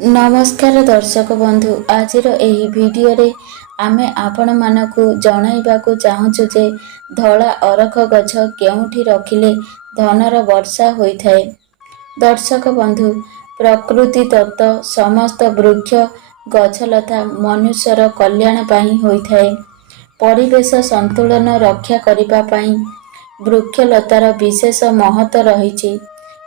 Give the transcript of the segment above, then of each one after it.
नमस्कार दर्शक बंधु आज भिडियो रे आमे आपण मानकु जणाइबाकु चाहूछु जे धला अरख गछ केउठी रखिले धनर वर्षा होइथाय। दर्शक बंधु प्रकृति तत्व समस्त वृक्ष गछलता मनुष्यर कल्याण पाई होइथाय। परिवेश संतुलन रक्षा करिबा पाई वृक्षलतार विशेष महत्व रहिछि।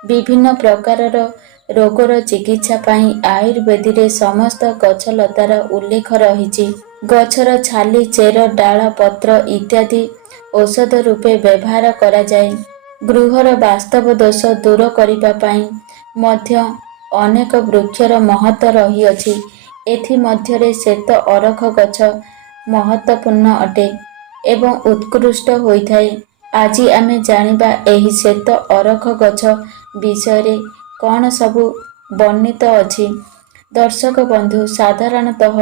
विभिन्न प्रकारर रोगर चिकित्सा पाई आयुर्वेदी रे समस्त गछलतार उल्लेख रहिछि। गछर छाली चेर डाल पत्र इत्यादि औषध रूपे व्यवहार करा जाय। गृहर वास्तव दोष दूर करिबा पाई मध्य अनेक वृक्षर महत्व रहिअछि। एथि मध्यरे श्वेत अरख गछ महत्वपूर्ण अटे एवं उत्कृष्ट होइथाय। आज आमे जानिबा एही श्वेत अरख गछ विषय कौन सबु वर्णित अछि। दर्शक बंधु साधारणतः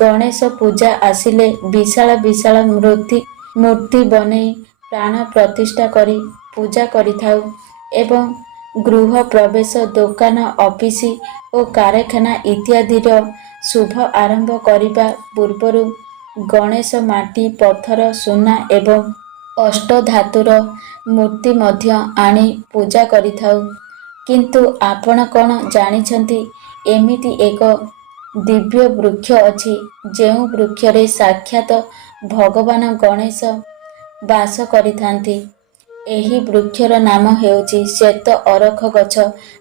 गणेश पूजा आसिले विशाल विशाल मूर्ति बनेई प्राण प्रतिष्ठा करी पूजा करिथाउ एवं गृह प्रवेश दोकान ऑफिस और कारखाना इत्यादि शुभ आरंभ करिबा पूर्वरु गणेश माटी पत्थर सुना एवं अष्ट धातुर मूर्ति मध्य आनी पूजा करिथाउ। किंतु आपण कौन जानिछंती एमिति एक दिव्य वृक्ष अछि जेउ वृक्षरे साक्षात भगवान गणेश वास करिथांती। एही वृक्षर नाम हेउची श्वेत अरख गछ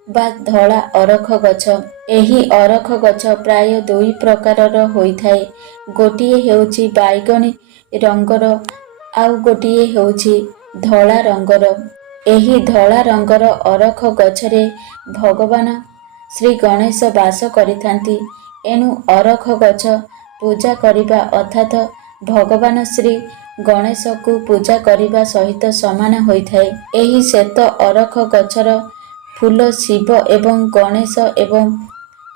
बा धला अरख गछ। एही अरख गछ प्राय दुई प्रकारर होइथाय। गोटिए हेउची बाइगणी रंगर आउ गोटिए हेउची धला रंगर। एही धला रंगर अरख गछरे भगवान श्री गणेश वास करिथांती। एनु अरख गछ पूजा करिबा अर्थात भगवान श्री गणेश को पूजा करिबा सहित समान होइथाय। एही श्वेत अरख गछर फूल शिव एवं गणेश एवं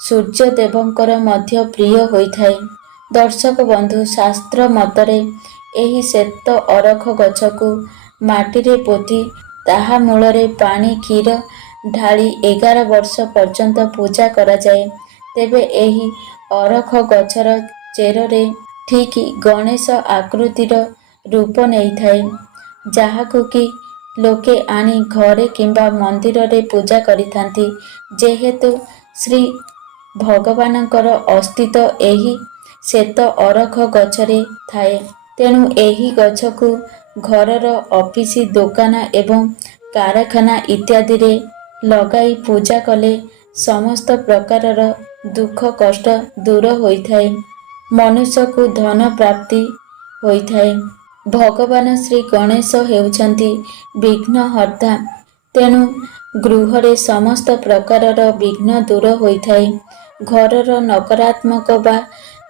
सूर्य देवंकर मध्य प्रिय होइथाय। दर्शक बंधु शास्त्र मतरे एही श्वेत अरख गछकु माटीरे पोती ताहा मूलरे पानी क्षीर ढाली 11 वर्ष पर्यंत पूजा करा जाए। तेबे एही अरख गछर चेररे ठीक गणेश आकृतिर रूप नेइथाय, जाहाकु कि लोके आनी घरे किंबा मंदिर रे पूजा करिथांती। जेहेतु श्री भगवानकर अस्तित्व एही श्वेत अरख गछरे थाए, तेणु एही गछकु घरर ऑफिस दोकान एवं कारखाना इत्यादि रे लगाई पूजा कले समस्त प्रकारर दुख कष्ट दूर होइथाय। मनुष्य को धन प्राप्ति होइथाय। भगवान श्री गणेश हेउछंती विघ्नहर्ता, तेणु गृहरे समस्त प्रकारर विघ्न दूर होइथाय। घरर नकारात्मक बा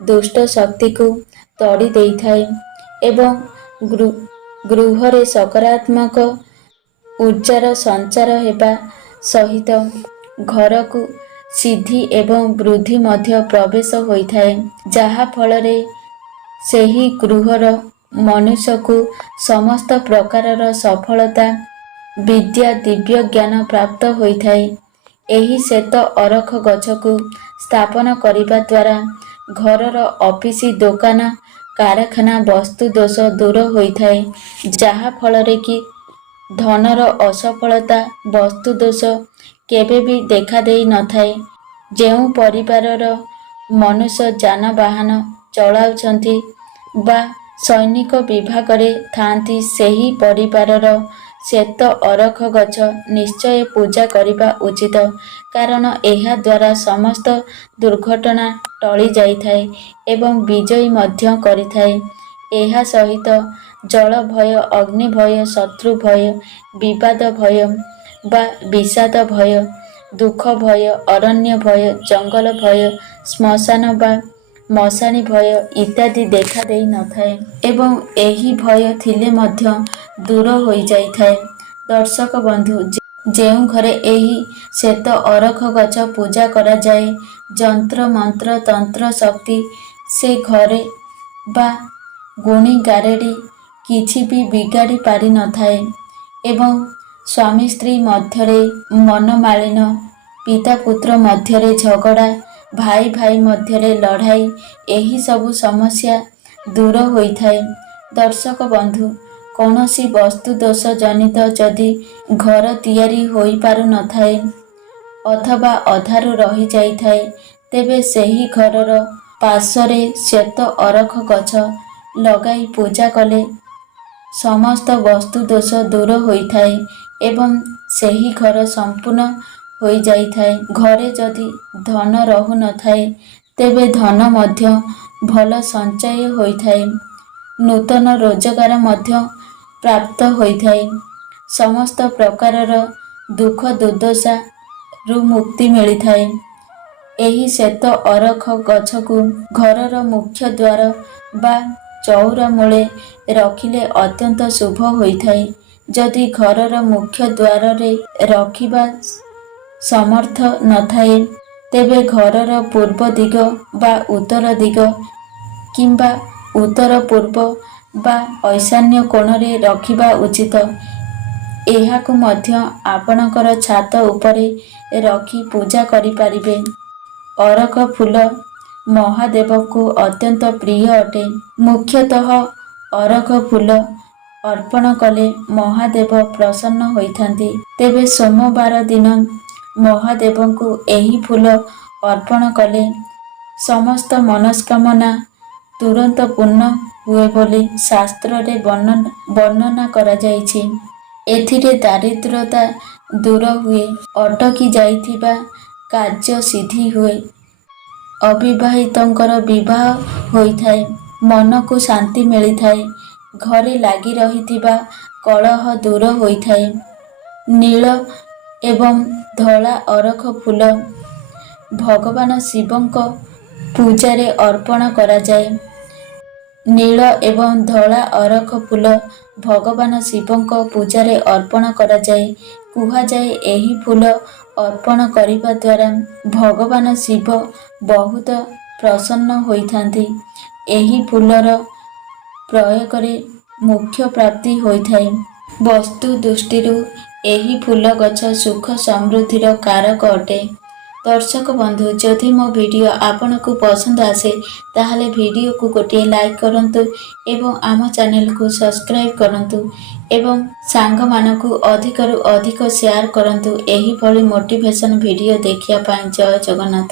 दुष्ट शक्ति को तड़ी देइथाय एवं गृहरे सकारात्मक ऊर्जार संचार हेबा सहित घर को सिद्धि एवं वृद्धि मध्य प्रवेश होइथाय, जाहा फलरे सेही गृहर मनुष्य को समस्त प्रकारर सफलता विद्या दिव्य ज्ञान प्राप्त होइथाय। एही श्वेत अरख गछकु स्थापन करिबा द्वारा घरर ऑफिस दोकान कारखाना वस्तु दोष दूर होइथाय, जाहा फलरे कि धनर असफलता वस्तु दोष केबे भी देखा देई नथाय। जेउ परिवारर मनुष्य जानवाहन चलाउछंती बा सैनिक विभाग रे थांती सेही परिवारर श्वेत अरख गछ निश्चय पूजा करिबा उचित, कारण एहा द्वारा समस्त दुर्घटना टली जाइथाय एवं विजयी मध्य करिथाय। एहा सहित जल भय अग्नि भय शत्रु भय विवाद भय बा विषाद भय दुख भय अरण्य भय जंगल भय श्मशान बा मशानी भय इत्यादि देखा देई नथाय एवं एही भय थिले मध्य दूर होई जाइथाय। दर्शक बंधु जेउ घरे एही श्वेत अरख गछ पूजा करा जाए, जंत्र मंत्र तंत्र शक्ति से घरे बा गुणी गारेडी किछि भी बिगाड़ी पारि नथाए एवं स्वामी स्त्री मध्यरे मनमालिन पिता पुत्र मध्यरे झगड़ा ଭାଇ ଭାଇ ମଧ୍ୟରେ ଲଢ଼ାଇ ଏହିସବୁ ସମସ୍ୟା ଦୂର ହୋଇଥାଏ। ଦର୍ଶକ ବନ୍ଧୁ, କୌଣସି ବସ୍ତୁ ଦୋଷ ଜନିତ ଯଦି ଘର ତିଆରି ହୋଇପାରୁନଥାଏ ଅଥବା ଅଧାରୁ ରହିଯାଇଥାଏ, ତେବେ ସେହି ଘରର ପାର୍ଶ୍ୱରେ ଶ୍ଵେତ ଅରଖ ଗଛ ଲଗାଇ ପୂଜା କଲେ ସମସ୍ତ ବସ୍ତୁ ଦୋଷ ଦୂର ହୋଇଥାଏ ଏବଂ ସେହି ଘର ସମ୍ପୂର୍ଣ୍ଣ ହୋଇଯାଇଥାଏ। ଘରେ ଯଦି ଧନ ରହୁନଥାଏ, ତେବେ ଧନ ମଧ୍ୟ ଭଲ ସଞ୍ଚୟ ହୋଇଥାଏ। ନୂତନ ରୋଜଗାର ମଧ୍ୟ ପ୍ରାପ୍ତ ହୋଇଥାଏ। ସମସ୍ତ ପ୍ରକାରର ଦୁଃଖ ଦୁର୍ଦ୍ଦଶାରୁ ମୁକ୍ତି ମିଳିଥାଏ। ଏହି ଶ୍ଵେତ ଅରଖ ଗଛକୁ ଘରର ମୁଖ୍ୟ ଦ୍ୱାର ବା ଚଉରା ମୂଳେ ରଖିଲେ ଅତ୍ୟନ୍ତ ଶୁଭ ହୋଇଥାଏ। ଯଦି ଘରର ମୁଖ୍ୟ ଦ୍ୱାରରେ ରଖିବା ସମର୍ଥ ନଥାଏ, ତେବେ ଘରର ପୂର୍ବ ଦିଗ ବା ଉତ୍ତର ଦିଗ କିମ୍ବା ଉତ୍ତର ପୂର୍ବ ବା ଈଶାନ୍ୟ କୋଣରେ ରଖିବା ଉଚିତ। ଏହାକୁ ମଧ୍ୟ ଆପଣଙ୍କର ଛାତ ଉପରେ ରଖି ପୂଜା କରିପାରିବେ। ଅରଖ ଫୁଲ ମହାଦେବଙ୍କୁ ଅତ୍ୟନ୍ତ ପ୍ରିୟ ଅଟେ। ମୁଖ୍ୟତଃ ଅରଖ ଫୁଲ ଅର୍ପଣ କଲେ ମହାଦେବ ପ୍ରସନ୍ନ ହୋଇଥାନ୍ତି। ତେବେ ସୋମବାର ଦିନ ମହାଦେବଙ୍କୁ ଏହି ଫୁଲ ଅର୍ପଣ କଲେ ସମସ୍ତ ମନସ୍କାମନା ତୁରନ୍ତ ପୂର୍ଣ୍ଣ ହୁଏ ବୋଲି ଶାସ୍ତ୍ରରେ ବର୍ଣ୍ଣନା କରାଯାଇଛି। ଏଥିରେ ଦାରିଦ୍ର୍ୟତା ଦୂର ହୁଏ, ଅଟକି ଯାଇଥିବା କାର୍ଯ୍ୟ ସିଦ୍ଧି ହୁଏ, ଅବିବାହିତଙ୍କର ବିବାହ ହୋଇଥାଏ, ମନକୁ ଶାନ୍ତି ମିଳିଥାଏ, ଘରେ ଲାଗି ରହିଥିବା କଳହ ଦୂର ହୋଇଥାଏ। ନୀଳ ଏବଂ ଧଳା ଅରଖ ଫୁଲ ଭଗବାନ ଶିବଙ୍କ ପୂଜାରେ ଅର୍ପଣ କରାଯାଏ। ନୀଳ ଏବଂ ଧଳା ଅରଖ ଫୁଲ ଭଗବାନ ଶିବଙ୍କ ପୂଜାରେ ଅର୍ପଣ କରାଯାଏ। କୁହାଯାଏ, ଏହି ଫୁଲ ଅର୍ପଣ କରିବା ଦ୍ୱାରା ଭଗବାନ ଶିବ ବହୁତ ପ୍ରସନ୍ନ ହୋଇଥାନ୍ତି। ଏହି ଫୁଲର ପ୍ରୟୋଗରେ ମୋକ୍ଷ ପ୍ରାପ୍ତି ହୋଇଥାଏ। ବାସ୍ତୁ ଦୃଷ୍ଟିରୁ ଏହି ଫୁଲ ଗଛ ସୁଖ ସମୃଦ୍ଧିର କାରକ ଅଟେ। ଦର୍ଶକ ବନ୍ଧୁ, ଯଦି ମୋ ଭିଡ଼ିଓ ଆପଣଙ୍କୁ ପସନ୍ଦ ଆସେ, ତାହେଲେ ଭିଡ଼ିଓକୁ ଗୋଟିଏ ଲାଇକ୍ କରନ୍ତୁ ଏବଂ ଆମ ଚ୍ୟାନେଲକୁ ସବସ୍କ୍ରାଇବ୍ କରନ୍ତୁ ଏବଂ ସାଙ୍ଗମାନଙ୍କୁ ଅଧିକରୁ ଅଧିକ ସେୟାର କରନ୍ତୁ। ଏହିଭଳି ମୋଟିଭେସନ୍ ଭିଡ଼ିଓ ଦେଖିବା ପାଇଁ। ଜୟ ଜଗନ୍ନାଥ।